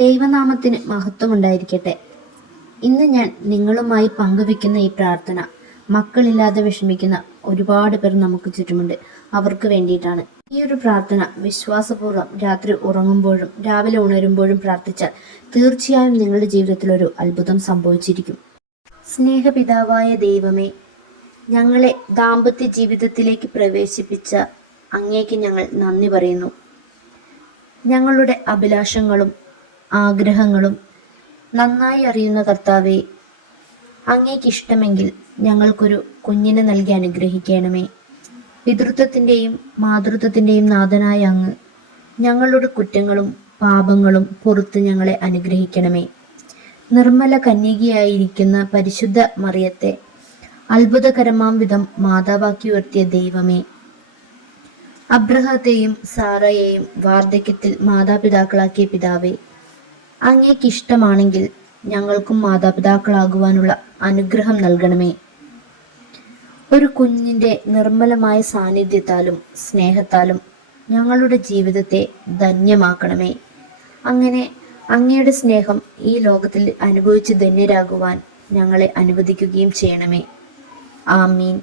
ദൈവനാമത്തിന് മഹത്വമുണ്ടായിരിക്കട്ടെ. ഇന്ന് ഞാൻ നിങ്ങളുമായി പങ്കുവെക്കുന്ന ഈ പ്രാർത്ഥന മക്കളില്ലാതെ വിഷമിക്കുന്ന ഒരുപാട് പേർ നമുക്ക് ചുറ്റുമുണ്ട്. അവർക്ക് വേണ്ടിയിട്ടാണ് ഈ ഒരു പ്രാർത്ഥന. വിശ്വാസപൂർവ്വം രാത്രി ഉറങ്ങുമ്പോഴും രാവിലെ ഉണരുമ്പോഴും പ്രാർത്ഥിച്ചാൽ തീർച്ചയായും നിങ്ങളുടെ ജീവിതത്തിൽ ഒരു അത്ഭുതം സംഭവിച്ചിരിക്കും. സ്നേഹപിതാവായ ദൈവമേ, ഞങ്ങളെ ദാമ്പത്യ ജീവിതത്തിലേക്ക് പ്രവേശിപ്പിച്ച അങ്ങേക്ക് ഞങ്ങൾ നന്ദി പറയുന്നു. ഞങ്ങളുടെ അഭിലാഷങ്ങളും ആഗ്രഹങ്ങളും നന്നായി അറിയുന്ന കർത്താവേ, അങ്ങേക്ക് ഇഷ്ടമെങ്കിൽ ഞങ്ങൾക്കൊരു കുഞ്ഞിനെ നൽകി അനുഗ്രഹിക്കണമേ. പിതൃത്വത്തിൻ്റെയും മാതൃത്വത്തിൻ്റെയും നാഥനായ അങ്ങ് ഞങ്ങളുടെ കുറ്റങ്ങളും പാപങ്ങളും പുറത്ത് ഞങ്ങളെ അനുഗ്രഹിക്കണമേ. നിർമ്മല കന്യകയായിരിക്കുന്ന പരിശുദ്ധ മറിയത്തെ അത്ഭുതകരമാം വിധം മാതാവാക്കി ഉയർത്തിയ ദൈവമേ, അബ്രഹത്തെയും സാറയെയും വാർദ്ധക്യത്തിൽ മാതാപിതാക്കളാക്കിയ പിതാവേ, അങ്ങേക്ക് ഇഷ്ടമാണെങ്കിൽ ഞങ്ങൾക്കും മാതാപിതാക്കളാകുവാനുള്ള അനുഗ്രഹം നൽകണമേ. ഒരു കുഞ്ഞിൻ്റെ നിർമ്മലമായ സാന്നിധ്യത്താലും സ്നേഹത്താലും ഞങ്ങളുടെ ജീവിതത്തെ ധന്യമാക്കണമേ. അങ്ങനെ അങ്ങയുടെ സ്നേഹം ഈ ലോകത്തിൽ അനുഭവിച്ച് ധന്യരാകുവാൻ ഞങ്ങളെ അനുവദിക്കുകയും ചെയ്യണമേ. ആമീൻ.